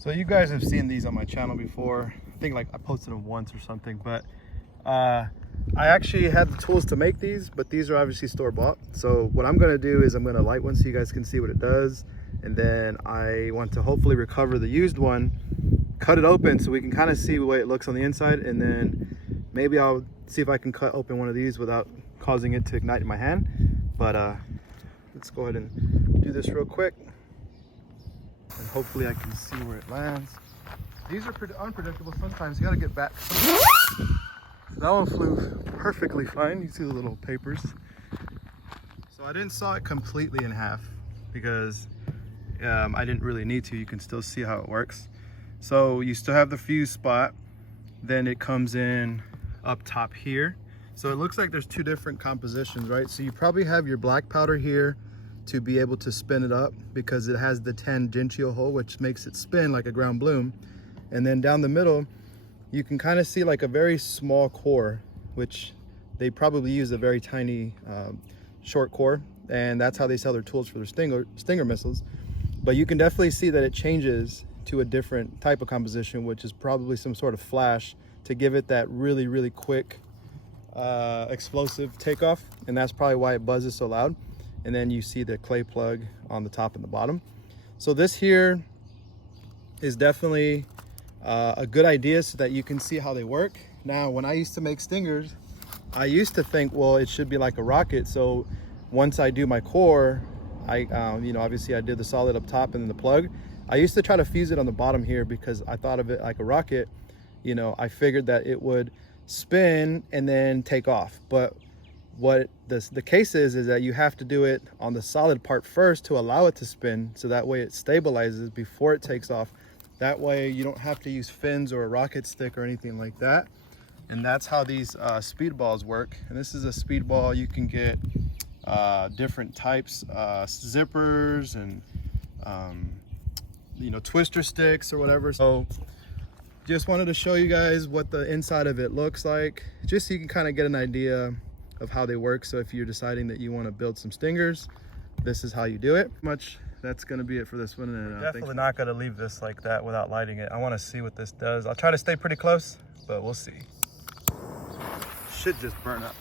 So you guys have seen these on my channel before. I think like I posted them once or something, but I actually had the tools to make these, but these are obviously store-bought. So what I'm gonna do is I'm gonna light one so you guys can see what it does. And then I want to hopefully recover the used one, cut it open so we can kind of see the way it looks on the inside. And then maybe I'll see if I can cut open one of these without causing it to ignite in my hand. But let's go ahead and do this real quick. And hopefully I can see where it lands. These are pretty unpredictable. Sometimes you gotta get back. So that one flew perfectly fine. You see the little papers. So I didn't saw it completely in half because I didn't really need to. You can still see how it works. So you still have the fuse spot. Then it comes in up top here. So it looks like there's two different compositions, right? So you probably have your black powder here to be able to spin it up because it has the tangential hole, which makes it spin like a ground bloom. And then down the middle, you can kind of see like a very small core, which they probably use a very tiny short core. And that's how they sell their tools for their Stinger missiles. But you can definitely see that it changes to a different type of composition, which is probably some sort of flash to give it that really, really quick explosive takeoff. And that's probably why it buzzes so loud. And then you see the clay plug on the top and the bottom. So this here is definitely a good idea so that you can see how they work. Now, when I used to make Stingers, I used to think, well, it should be like a rocket. So once I do my core, you know, obviously I did the solid up top and then the plug. I used to try to fuse it on the bottom here because I thought of it like a rocket. You know, I figured that it would spin and then take off. But what the case is that you have to do it on the solid part first to allow it to spin, so that way it stabilizes before it takes off. That way you don't have to use fins or a rocket stick or anything like that. And that's how these speedballs work. And this is a speedball. You can get different types, zippers and you know, twister sticks or whatever. So just wanted to show you guys what the inside of it looks like, just so you can kind of get an idea of how they work. So if you're deciding that you want to build some Stingers, this is how you do it. That's going to be it for this one. And definitely not going to leave this like that without lighting it. I want to see what this does. I'll try to stay pretty close, but we'll see. Should just burn up.